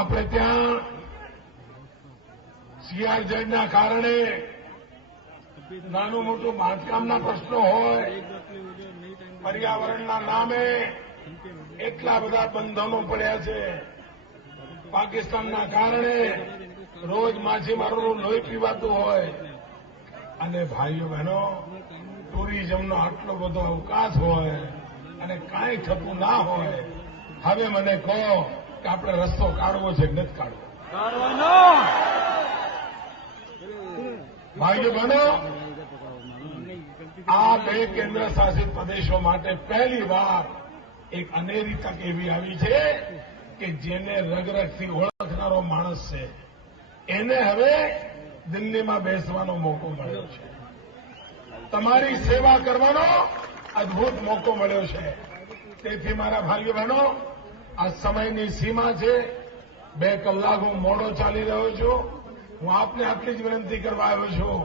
આપણે ત્યાં સીઆરઝેડના કારણે નાનું મોટું બાંધકામના પ્રશ્નો હોય, પર્યાવરણના નામે એટલા બધા બંધનો પડ્યા છે. પાકિસ્તાનના કારણે રોજ માછીમારોનું લોહી પીવાતું હોય અને ભાઈઓ બહેનો ટુરિઝમનો આટલો બધો અવકાશ હોય અને કાંઈ થતું ના હોય. હવે મને કહો કે આપણે રસ્તો કાઢવો છે કે નથી કાઢવો? ભાઈઓ બહેનો, આ બે કેન્દ્ર શાસિત પ્રદેશો માટે પહેલી વાર એક અનેરી તક એવી આવી છે કે જેને રગરગથી ઓળખનારો માણસ છે એને હવે દિલ્હીમાં બેસવાનો મોકો મળ્યો છે. તમારી સેવા કરવાનો અદભુત મોકો મળ્યો છે. તેથી મારા ભાઈઓ બહેનો, આ સમયની સીમા છે. 2 કલાક હું મોડો ચાલી રહ્યો છું. હું આપને આટલી જ વિનંતી કરવા આવ્યો છું.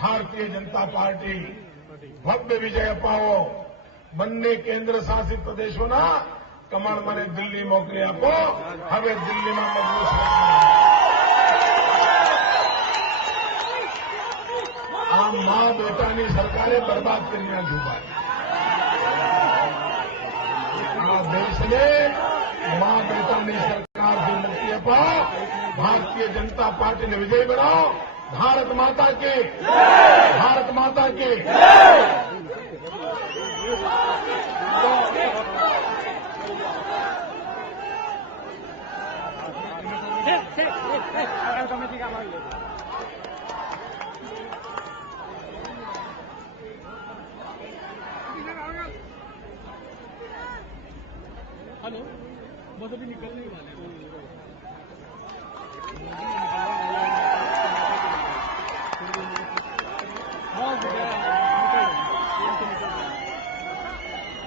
ભારતીય જનતા પાર્ટી ભવ્ય વિજય અપાવો. બંને કેન્દ્ર શાસિત પ્રદેશોના કમળ મને દિલ્હી મોકલી આપો. હવે દિલ્હીમાં મજબૂત આ મા બેટાની સરકારે બરબાદ કરી નાખ્યું. આ દેશને મા બેટાની સરકારથી મુક્તિ અપાવો. भारतीय जनता पार्टी ने विजय बनाओ. भारत माता के भारत माता के हेलो, बस अभी निकलने ही वाले हैं.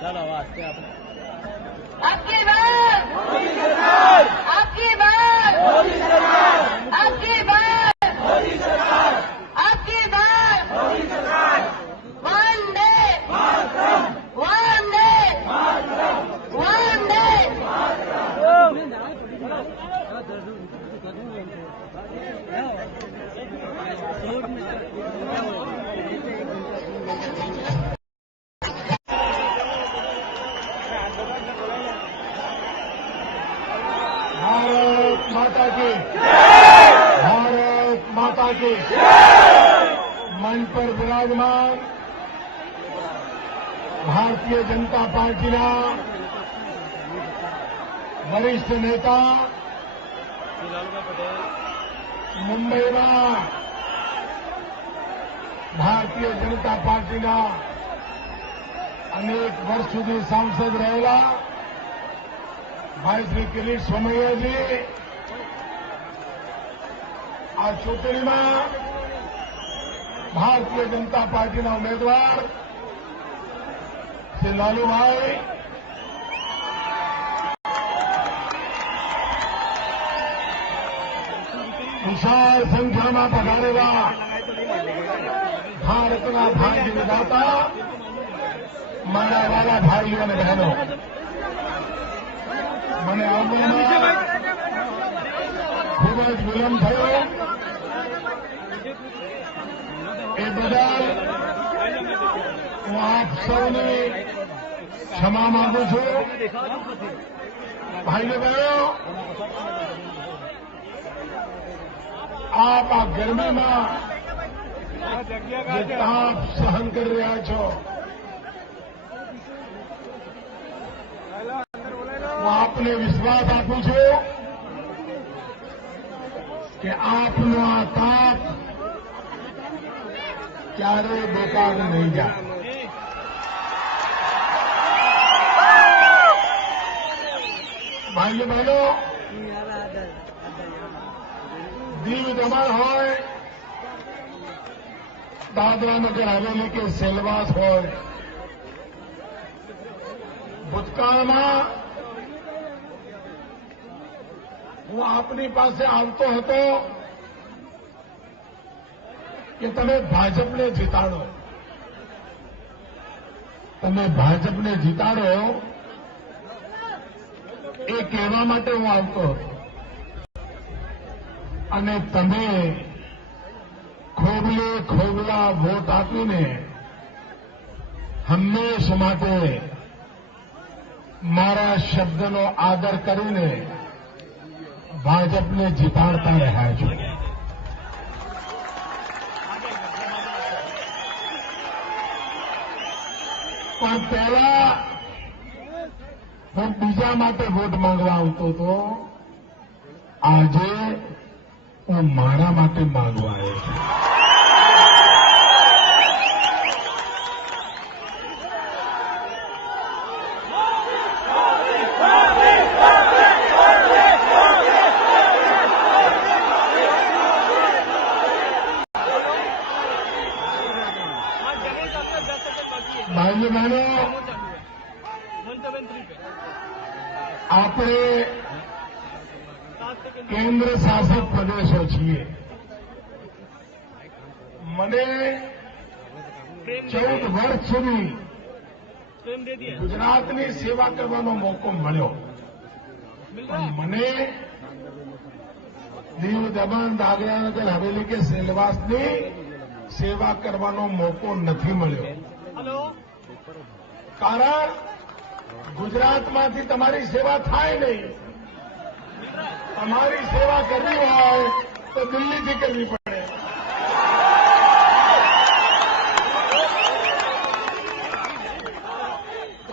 चलो वास्ते आपकी बात आपकी बात आपकी बात आपकी बात वंदे वंदे वंदे भारत माता की भारत माता की मंच पर विराजमान भारतीय जनता पार्टीના વરિષ્ઠ નેતા, મુંબઈમાં ભારતીય જનતા પાર્ટીના અનેક વર્ષ સુધી સાંસદ રહેલા ભાઈ શ્રી કિરીટ સોમૈયાજી આ ચૂંટણીમાં ભારતીય જનતા પાર્ટીના ઉમેદવાર શ્રી લાલુભાઈ વિશાળ સંખ્યામાં પધારેલા ભારતના ભાગ્ય વિધાતા મારા વાલા ભાઈઓ અને બહેનો, મને આવવામાં ખૂબ જ વિલંબ થયો એ બદલ હું આપ સૌની ક્ષમા માંગુ છું. ભાઈઓ બહેનો, આપ આ ગરમીમાં જે તાપ સહન કરી રહ્યા છો, હું આપને વિશ્વાસ આપું છું કે આપનો આ તાપ ક્યારેય બેકાર નહીં જાય. ભાઈઓ બહેનો, દીવ દમણ હોય, દાદરા નગર હવેલી કે સેલવાસ હોય, ભૂતકાળમાં હું આપની પાસે આવતો હતો કે તમે ભાજપને જીતાડો, તમે ભાજપને જીતાડો એ કહેવા માટે હું આવતો હતો. અને તમે ખોબલે ખોબલા વોટ આપીને હંમેશ માટે મારા શબ્દનો આદર કરીને ભાજપને જીતાડતા રહ્યા છો. પણ પહેલા હું બીજા માટે વોટ માંગવા આવતો હતો. આજે હું મારા માટે માંગવા આવ્યો છું. ભાઈઓ બહેનો, આપણે કેન્દ્ર શાસિત પ્રદેશો છીએ. મને 14 વર્ષ સુધી ગુજરાતની સેવા કરવાનો મોકો મળ્યો. મને દીવ, દમણ, દાદરા નગર હવેલી કે સેલવાસની સેવા કરવાનો મોકો નથી મળ્યો. કારણ ગુજરાતમાંથી તમારી સેવા થાય નહીં. તમારી સેવા કરવી હોય તો દિલ્હીથી કરવી પડે.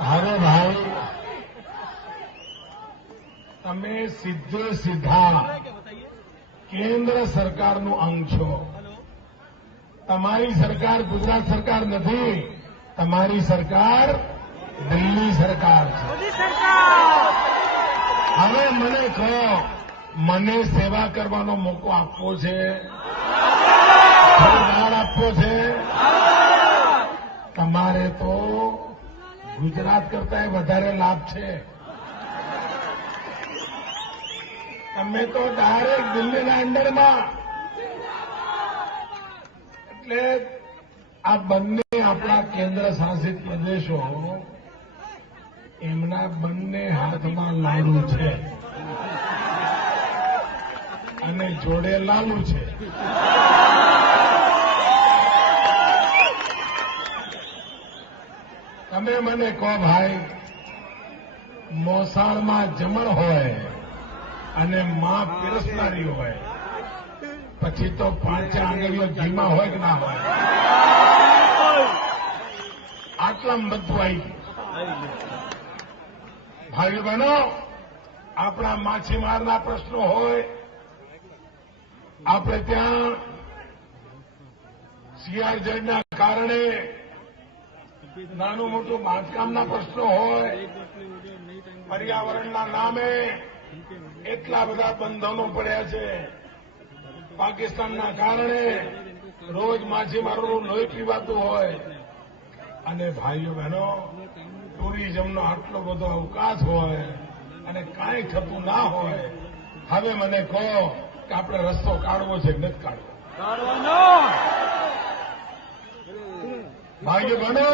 હવે ભાઈ, તમે સીધા કેન્દ્ર સરકારનું અંગ છો. તમારી સરકાર ગુજરાત સરકાર નથી. તમારી સરકાર દિલ્હી સરકાર છે. હવે મને કહો, મને સેવા કરવાનો મોકો આપવો છે, સરકાર આપવો છે. તમારે તો ગુજરાત કરતા વધારે લાભ છે. તમે તો ડાયરેક્ટ દિલ્હીના અંડરમાં. એટલે આ બંને આપણા કેન્દ્ર શાસિત પ્રદેશો, એમના બંને હાથમાં લાડુ છે અને જોડે લાલુ છે. તમે મને કહો ભાઈ, મોસાળમાં જમણ હોય અને માં પીરસનારી હોય, પછી તો 5 આંગળીઓ ઘીમાં હોય કે ના હોય? આટલામાં બધું આવી ગયું. ભાઈઓ બહેનો, આપણા માછીમારના પ્રશ્નો હોય, આપણે ત્યાં સીઆરઝેડના કારણે નાનું મોટું બાંધકામના પ્રશ્નો હોય, પર્યાવરણના નામે એટલા બધા બંધનો પડ્યા છે. પાકિસ્તાનના કારણે રોજ માછીમારોનું લોહી પીવાતું હોય. અને ભાઈઓ બહેનો, ટુરિઝમનો આટલો બધો અવકાશ હોય અને કાંઈ થતું ના હોય. હવે મને કહો કે આપણે રસ્તો કાઢવો છે કે નથી કાઢવો? ભાઈઓ બહેનો,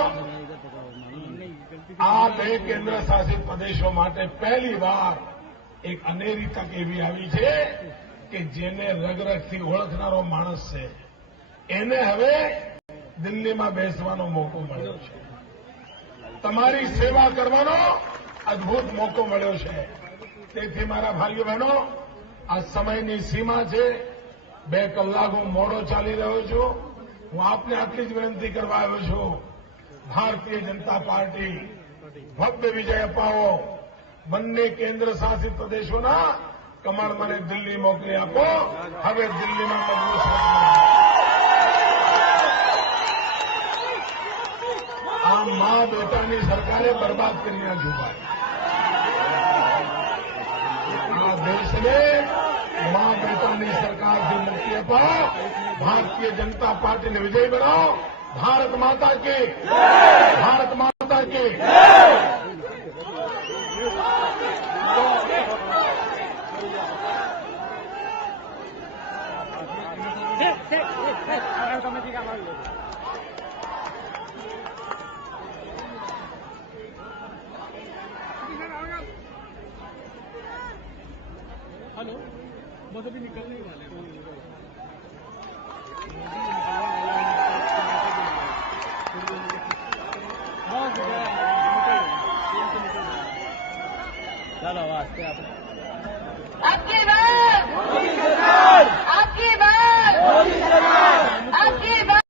આ 2 કેન્દ્ર શાસિત પ્રદેશો માટે પહેલી વાર એક અનેરી તક એવી આવી છે કે જેને રગરગથી ઓળખનારો માણસ છે, એને હવે દિલ્હીમાં બેસવાનો મોકો મળ્યો છે. તમારી સેવા કરવાનો અદભુત મોકો મળ્યો છે. તેથી મારા ભાઈઓ બહેનો, આ સમયની સીમા છે. 2 કલાક હું મોડો ચાલી રહ્યો છું. હું આપને આટલી જ વિનંતી કરવા આવ્યો છું. ભારતીય જનતા પાર્ટી ભવ્ય વિજય અપાવો. બંને કેન્દ્ર શાસિત પ્રદેશોના કમળ મને દિલ્હી મોકલી આપો. હવે દિલ્હીમાં મજબૂત સરકાર. આ મા બેટાની સરકારે બરબાદ કરી નાખ્યું. આ દેશને મા બેટાની સરકારથી મુક્તિ અપાવો. ભારતીય જનતા પાર્ટીને વિજય બનાવો. ભારત માતા કી, ભારત માતા કી. बस अभी निकलने ही वाले हैं। हाँ चलो वास्ते आप आपकी